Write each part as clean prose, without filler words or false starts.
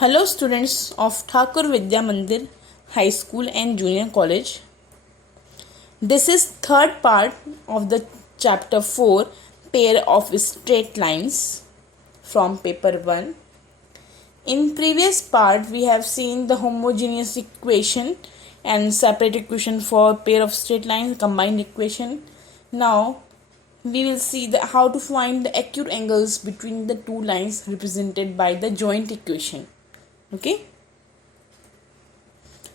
Hello students of Thakur Vidya Mandir High School and Junior College. This is third part of the chapter 4 pair of straight lines from paper 1. In previous part we have seen the homogeneous equation and separate equation for pair of straight lines, combined equation. Now we will see how to find the acute angles between the two lines represented by the joint equation. Okay,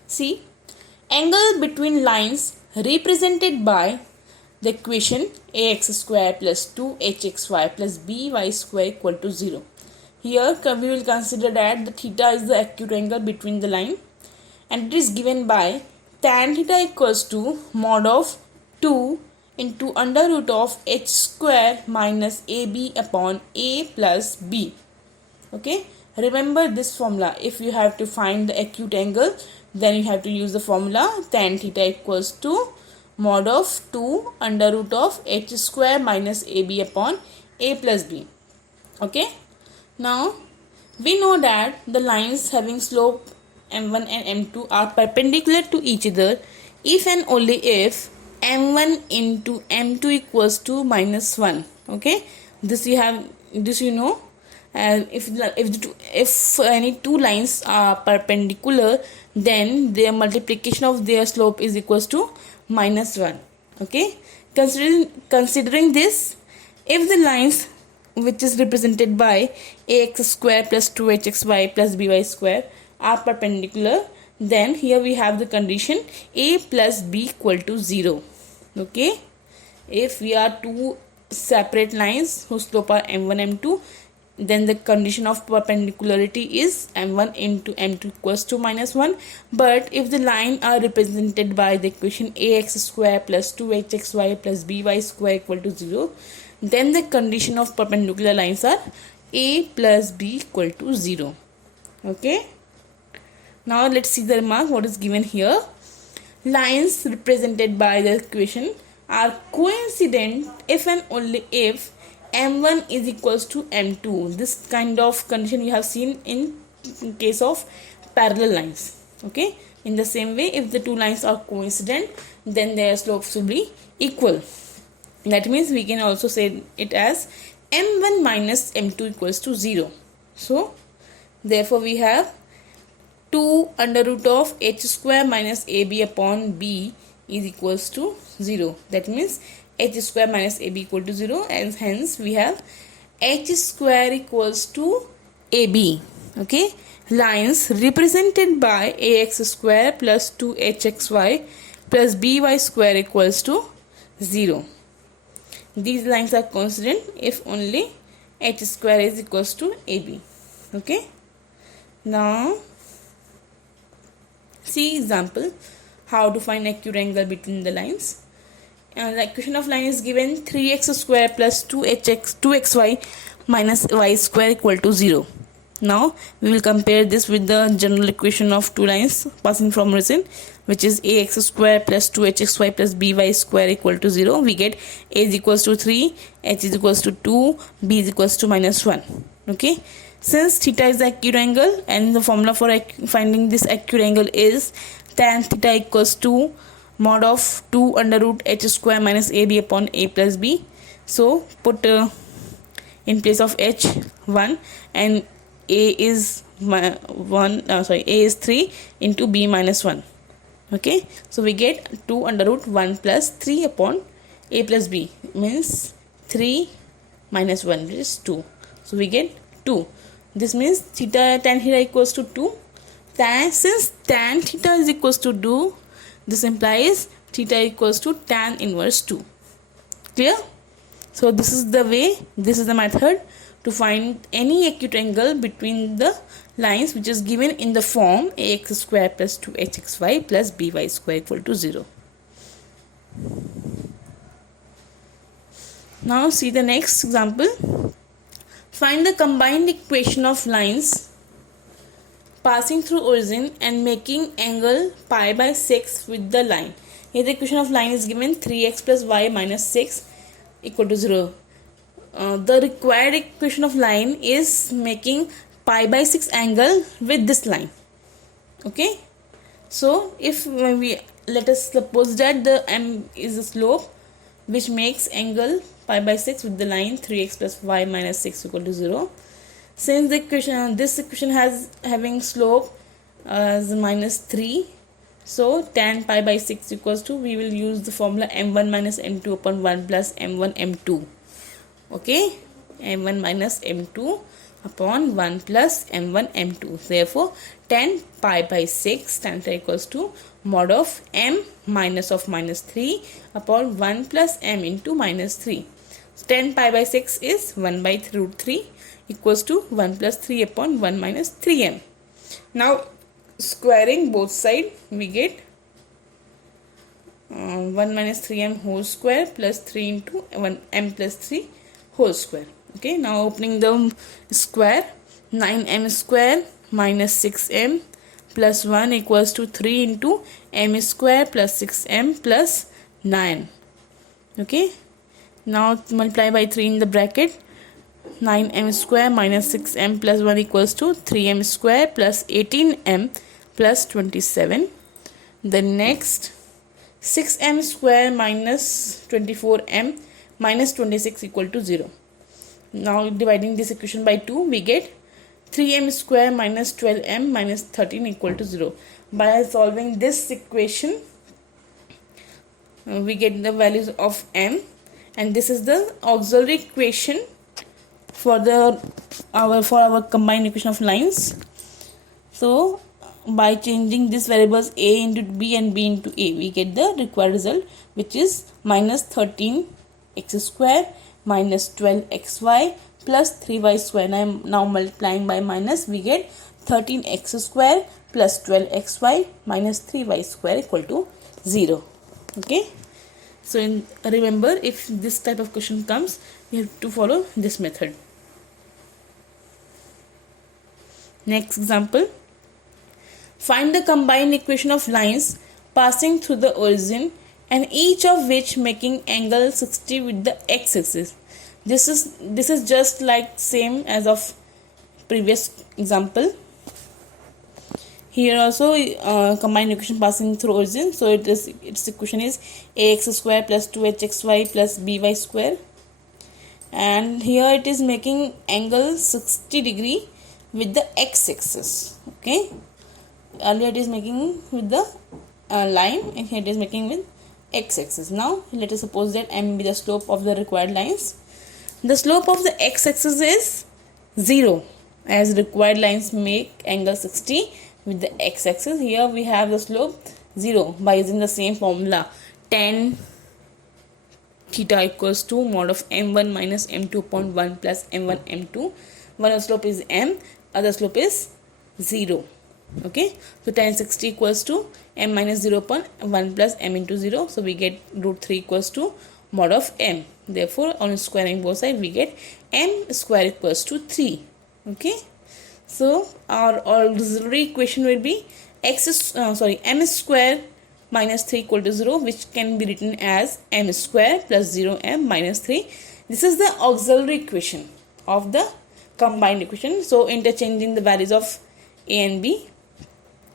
see, angle between lines represented by the equation ax square plus 2hxy plus by square equal to 0. Here we will consider that the theta is the acute angle between the line, and it is given by tan theta equals to mod of 2 into under root of h square minus ab upon a plus b. Okay, remember this formula. If you have to find the acute angle, then you have to use the formula tan theta equals to mod of 2 under root of h square minus ab upon a plus b. Okay, now we know that the lines having slope m1 and m2 are perpendicular to each other if and only if m1 into m2 equals to minus 1. Okay, this you know. And if any two lines are perpendicular, then their multiplication of their slope is equals to minus 1. Okay, considering this, if the lines which is represented by ax square plus 2hxy plus by square are perpendicular, then here we have the condition a plus b equal to 0. Okay, if we are two separate lines whose slope are m1 m2, then the condition of perpendicularity is m1 into m2 equals to minus 1. But if the line are represented by the equation ax square plus 2hxy plus by square equal to 0, then the condition of perpendicular lines are a plus b equal to 0. Okay, now let's see the remark what is given here. Lines represented by the equation are coincident if and only if m1 is equals to m2. This kind of condition you have seen in case of parallel lines. Okay, in the same way, if the two lines are coincident, then their slopes will be equal. That means we can also say it as m1 minus m2 equals to 0. So therefore we have 2 under root of h square minus ab upon b is equals to 0. That means h square minus ab equal to 0, and hence we have h square equals to ab. Okay, lines represented by ax square plus 2hxy plus by square equals to 0. These lines are coincident if only h square is equals to ab. Okay, now see example how to find acute angle between the lines. The equation of line is given 3x square plus 2xy minus y square equal to 0. Now we will compare this with the general equation of two lines passing from origin, which is ax square plus 2hxy plus by square equal to 0. We get a is equals to 3, h is equals to 2, b is equals to minus 1. Okay, since theta is the acute angle and the formula for finding this acute angle is tan theta equals to mod of 2 under root h square minus ab upon a plus b. So put in place of h 1 and a is a is 3 into b minus 1. Okay, so we get 2 under root 1 plus 3 upon a plus b, means 3 minus 1, which is 2. So we get 2. This means tan theta equals to 2. Since tan theta is equals to 2, this implies theta equals to tan inverse 2. Clear? So this is the method to find any acute angle between the lines which is given in the form ax square plus 2hxy plus by square equal to 0. Now see the next example. Find the combined equation of lines passing through origin and making angle pi by 6 with the line. Here the equation of line is given 3x plus y minus 6 equal to 0. The required equation of line is making pi by 6 angle with this line. Okay, so if we let us suppose that the m is a slope which makes angle pi by 6 with the line 3x plus y minus 6 equal to 0. Since the equation, this equation has having slope as minus 3, so tan pi by 6 equals to, we will use the formula m1 minus m2 upon 1 plus m1 m2. Okay, m1 minus m2 upon 1 plus m1 m2. Therefore tan pi by 6 tan theta equals to mod of m minus of minus 3 upon 1 plus m into minus 3. So tan pi by 6 is 1 by root 3 equals to 1 plus 3 upon 1 minus 3m. Now squaring both sides, we get 1 minus 3m whole square plus 3 into 1m plus 3 whole square. Okay, now opening the square, 9m square minus 6m plus 1 equals to 3 into m square plus 6m plus 9. Okay, now multiply by 3 in the bracket. 9m square minus 6m plus 1 equals to 3m square plus 18m plus 27. The next 6m square minus 24m minus 26 equal to 0. Now dividing this equation by 2, we get 3m square minus 12m minus 13 equal to 0. By solving this equation, we get the values of m, and this is the auxiliary equation for our combined equation of lines. So by changing these variables a into b and b into a, we get the required result, which is minus 13x square minus 12xy plus 3y square. Now multiplying by minus, we get 13x square plus 12xy minus 3y square equal to 0. Okay, so remember, if this type of question comes, you have to follow this method. Next example, find the combined equation of lines passing through the origin and each of which making angle 60 with the x-axis. This is just like same as of previous example. Here also combined equation passing through origin, so its equation is ax square plus 2hxy plus by square, and here it is making angle 60 degree with the x-axis. Okay, earlier it is making with the line, and here it is making with x-axis. Now let us suppose that m be the slope of the required lines. The slope of the x-axis is 0, as required lines make angle 60 with the x-axis. Here we have the slope 0 by using the same formula, tan theta equals to mod of m1 minus m2 upon 1 plus m1 m2. One slope is m, other slope is 0. Okay, so tan 60 equals to m minus 0 upon 1 plus m into 0. So we get root 3 equals to mod of m. Therefore on squaring both sides, we get m square equals to 3. Okay, so our auxiliary equation will be m square minus 3 equal to 0, which can be written as m square plus 0m minus 3. This is the auxiliary equation of the combined equation. So interchanging the values of a and b,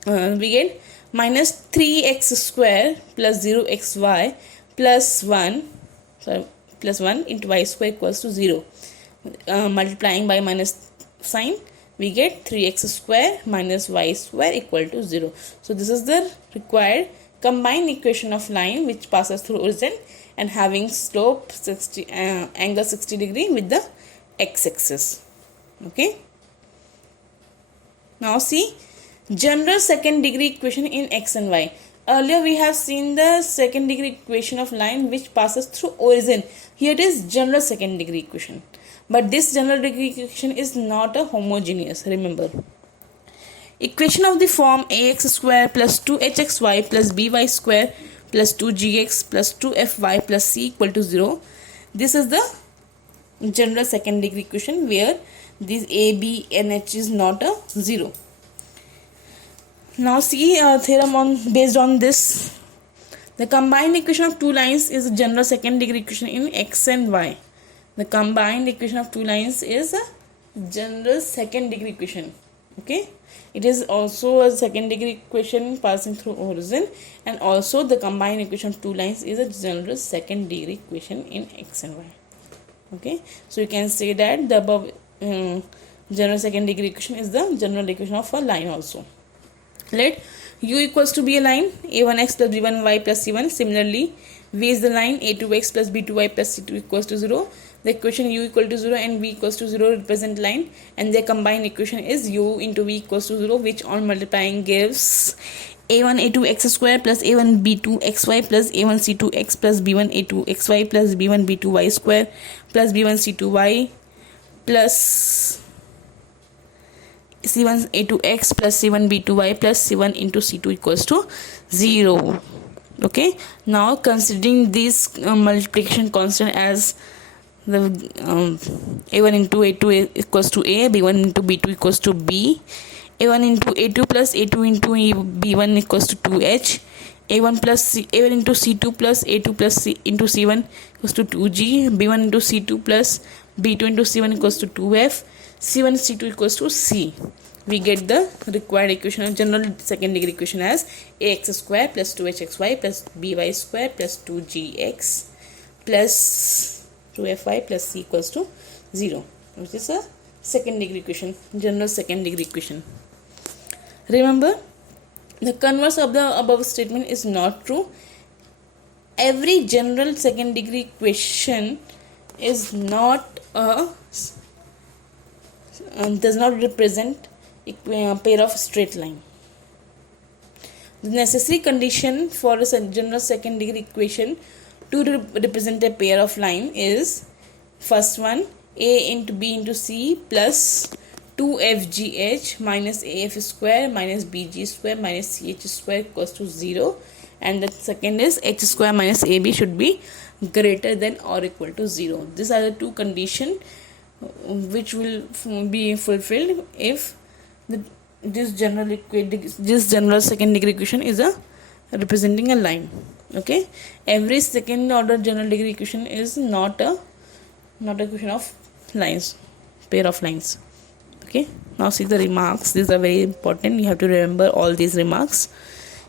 we get minus 3x square plus 0xy plus 1 into y square equals to 0. Multiplying by minus sign, we get 3x square minus y square equal to 0. So this is the required combined equation of line which passes through origin and having slope angle 60 degree with the x-axis. Okay, now see general second degree equation in x and y. Earlier we have seen the second degree equation of line which passes through origin. Here it is general second degree equation, but this general degree equation is not a homogeneous. Remember, equation of the form ax square plus 2hxy plus by square plus 2gx plus 2fy plus c equal to 0. This is the general second degree equation where this a, b and h is not a 0. Now see theorem based on this. The combined equation of two lines is a general second degree equation in x and y. The combined equation of two lines is a general second degree equation. Okay, it is also a second degree equation passing through origin, and also the combined equation of two lines is a general second degree equation in x and y. Okay, so you can say that the above general second degree equation is the general equation of a line also. Let u equals to be a line a1x plus b1y plus c1. Similarly, v is the line a2x plus b2y plus c2 equals to 0. The equation u equal to 0 and v equals to 0 represent line, and their combined equation is u into v equals to 0, which on multiplying gives a1 a2 x square plus a1 b2 xy plus a1 c2 x plus b1 a2 xy plus b1 b2 y square plus b1 c2 y plus c1 a2x plus c1 b2y plus c1 into c2 equals to 0. Okay, now considering this multiplication constant as the a1 into a2 equals to a, b1 into b2 equals to b, a1 into a2 plus a2 into b1 equals to 2h, a1 plus a1 into c2 plus a2 plus c into c1 equals to 2g, b1 into c2 plus b2 into c1 equals to 2f, c1 c2 equals to c. We get the required equation of general second degree equation as ax square plus 2hxy plus by square plus 2gx plus 2fy plus c equals to 0, which is a second degree equation, general second degree equation. Remember, the converse of the above statement is not true. Every general second degree equation is not does not represent a pair of straight line. The necessary condition for a general second degree equation to represent a pair of line is, first one, a into b into c plus 2fgh minus af square minus bg square minus ch square equals to 0, and the second is h square minus ab should be greater than or equal to 0. These are the two conditions which will be fulfilled if this general second degree equation is representing a line. Okay, every second order general degree equation is not a equation of lines, pair of lines. Okay, now see the remarks. These are very important. You have to remember all these remarks.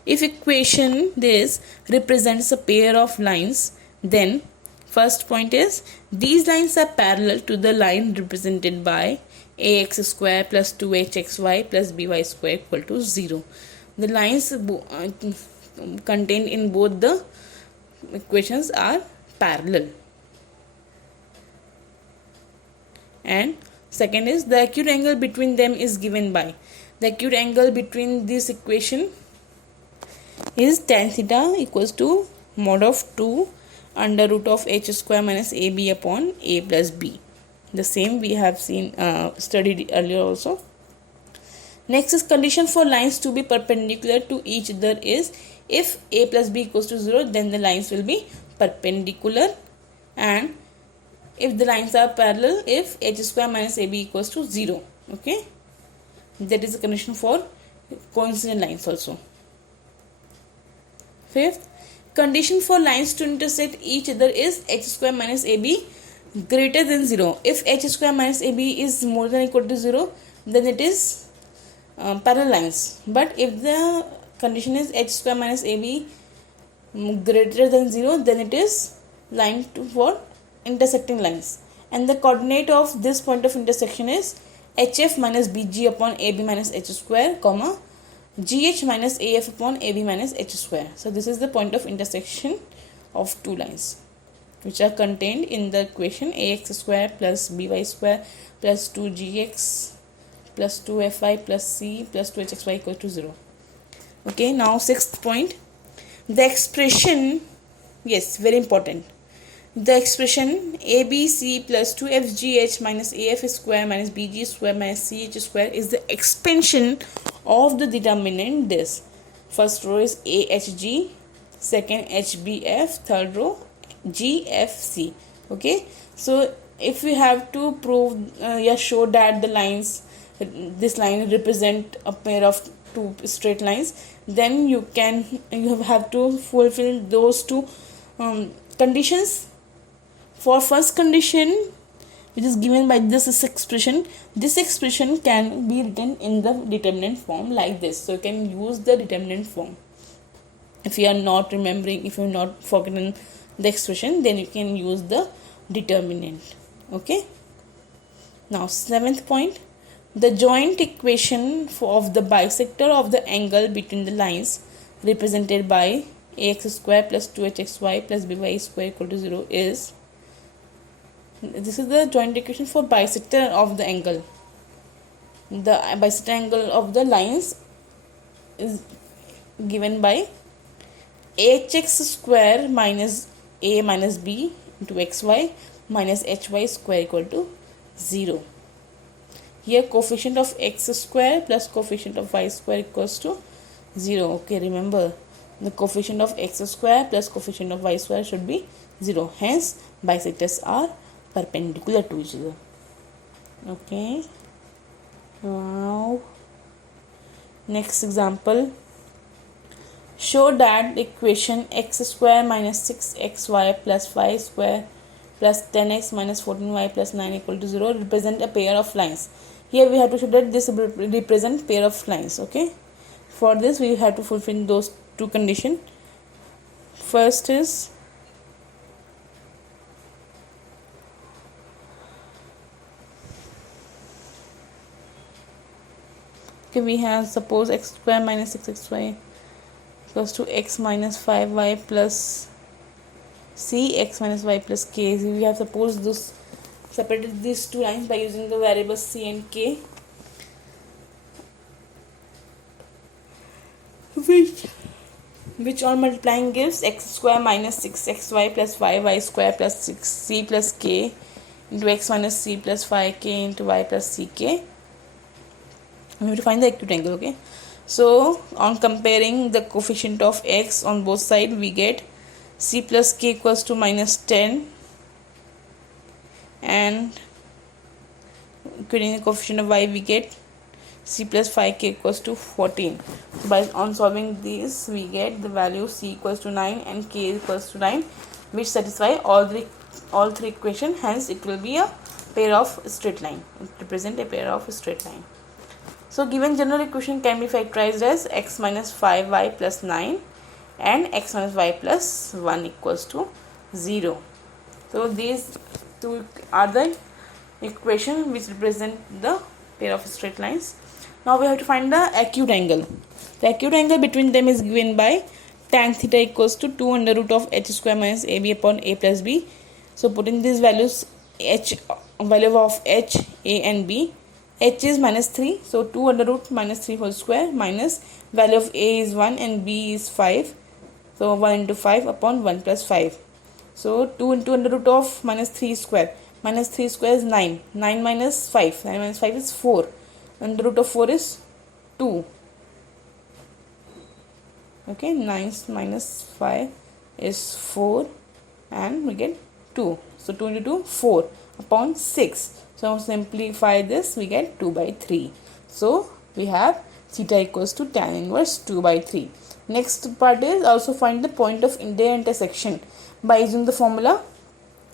If equation this represents a pair of lines, then first point is these lines are parallel to the line represented by ax square plus 2hxy plus by square equal to 0. The lines contained in both the equations are parallel. And second is the acute angle between them is given by, the acute angle between this equation is tan theta equals to mod of 2 under root of h square minus ab upon a plus b. The same we have seen studied earlier also. Next is condition for lines to be perpendicular to each other is, if a plus b equals to 0, then the lines will be perpendicular, and if the lines are parallel, if h square minus ab equals to 0. Okay, that is the condition for coincident lines also. Fifth, condition for lines to intersect each other is h square minus ab greater than 0. If h square minus ab is more than or equal to 0, then it is parallel lines. But if the condition is h square minus ab greater than 0, then it is line for intersecting lines. And the coordinate of this point of intersection is hf minus bg upon ab minus h square, comma gh minus af upon ab minus h square. So this is the point of intersection of two lines which are contained in the equation ax square plus by square plus 2gx plus 2fi plus c plus 2hxy equal to 0. Okay, now sixth point, the expression, yes, very important, the expression abc plus 2fgh minus af square minus bg square minus ch square is the expansion of the determinant this. First row is ahg, second hbf, third row gfc. Okay, so if we have to prove show that the lines, this line represent a pair of two straight lines, then you have to fulfill those two conditions. For first condition, which is given by this expression. This expression can be written in the determinant form like this. So you can use the determinant form. If you are not remembering, if you are not forgotten the expression, then you can use the determinant. Okay. Now 7th point, the joint equation of the bisector of the angle between the lines represented by ax square plus 2hxy plus by square equal to 0 is, this is the joint equation for bisector of the angle. The bisector angle of the lines is given by hx square minus a minus b into xy minus hy square equal to 0. Here coefficient of x square plus coefficient of y square equals to 0. Okay, remember the coefficient of x square plus coefficient of y square should be 0. Hence bisectors are perpendicular to each other. Okay. Now next example. Show that the equation x square minus 6xy plus y square plus 10x minus 14y plus 9 equal to 0 represent a pair of lines. Here we have to show that this represent pair of lines. Okay. For this we have to fulfill those two conditions. First is okay, we have suppose x square minus 6xy equals to x minus 5y plus c x minus y plus k. We have supposed this separated these two lines by using the variables c and k, which all multiplying gives x square minus 6xy plus 5y square plus 6c plus k into x minus c plus 5k into y plus ck. We have to find the acute angle. Okay, so on comparing the coefficient of x on both sides, we get c plus k equals to minus 10 and equating the coefficient of y, we get c plus 5k equals to 14. So by on solving this, we get the value c equals to 9 and k equals to 9, which satisfy all three equations. Hence it will be a pair of straight line. It represent a pair of straight line. So given general equation can be factorized as x minus 5y plus 9 and x minus y plus 1 equals to 0. So these two are the equation which represent the pair of straight lines. Now we have to find the acute angle. The acute angle between them is given by tan theta equals to 2 under root of h square minus ab upon a plus b. So putting these values, value of h, a and b, h is minus 3, so 2 under root minus 3 whole square minus value of a is 1 and b is 5, so 1 into 5 upon 1 plus 5. So 2 into under root of minus 3 square, minus 3 square is 9, 9 minus 5, 9 minus 5 is 4, under root of 4 is 2. Okay, 9 minus 5 is 4 and we get 2. So 2 into 2, 4 upon 6. So simplify this, we get 2 by 3. So we have theta equals to tan inverse 2 by 3. Next part is also find the point of their intersection. By using the formula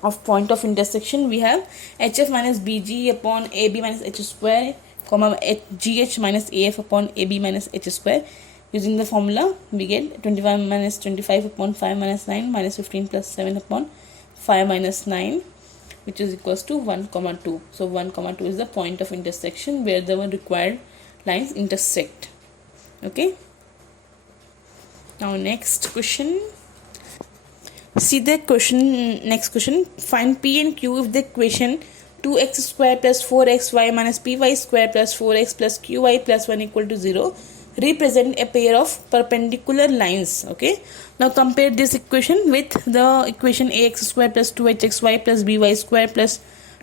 of point of intersection, we have hf minus bg upon ab minus h square, comma gh minus af upon ab minus h square. Using the formula, we get 21 minus 25 upon 5 minus 9 minus 15 plus 7 upon 5 minus 9, which is equals to 1 comma 2. So 1 comma 2 is the point of intersection where the required lines intersect. Okay. Now next question. See the question. Next question. Find p and q if the equation 2x square plus 4xy minus py square plus 4x plus qy plus 1 equal to 0 represent a pair of perpendicular lines. Okay, now compare this equation with the equation ax square plus 2hxy plus by square plus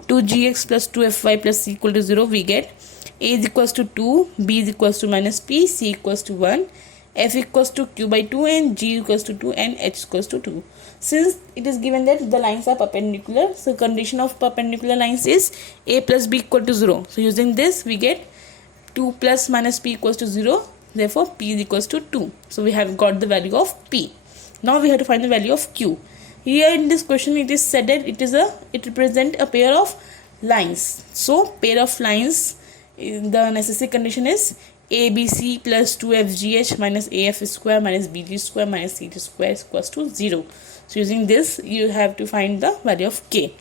2gx plus 2fy plus c equal to 0. We get a is equals to 2, b is equals to minus p, c equals to 1, f equals to q by 2 and g equals to 2 and h equals to 2. Since it is given that the lines are perpendicular, so condition of perpendicular lines is a plus b equal to 0. So using this we get 2 plus minus p equals to 0. Therefore p is equals to 2. So we have got the value of p. Now we have to find the value of q. Here in this question it is said that it represents a pair of lines. So pair of lines, the necessary condition is ABC plus 2FGH minus AF square minus BG square minus CG square is equals to 0. So using this you have to find the value of K.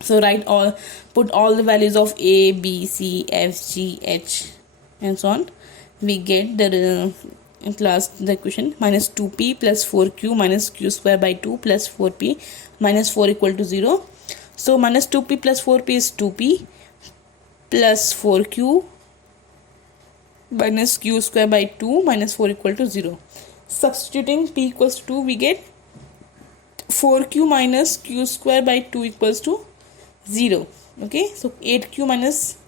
So put all the values of A, B, C, F, G, H and so on. We get the equation minus 2p plus 4q minus q square by 2 plus 4p minus 4 equal to 0. So minus 2p plus 4p is 2p plus 4q minus q square by 2 minus 4 equal to 0. Substituting p equals to 2, we get 4q minus q square by 2 equals to 0. Okay, so 8q minus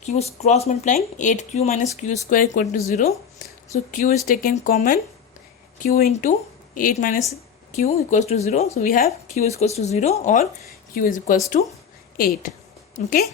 q cross multiplying, 8q minus q square equal to 0. So q is taken common, q into 8 minus q equals to 0. So we have q is equals to 0 or q is equals to 8. Okay.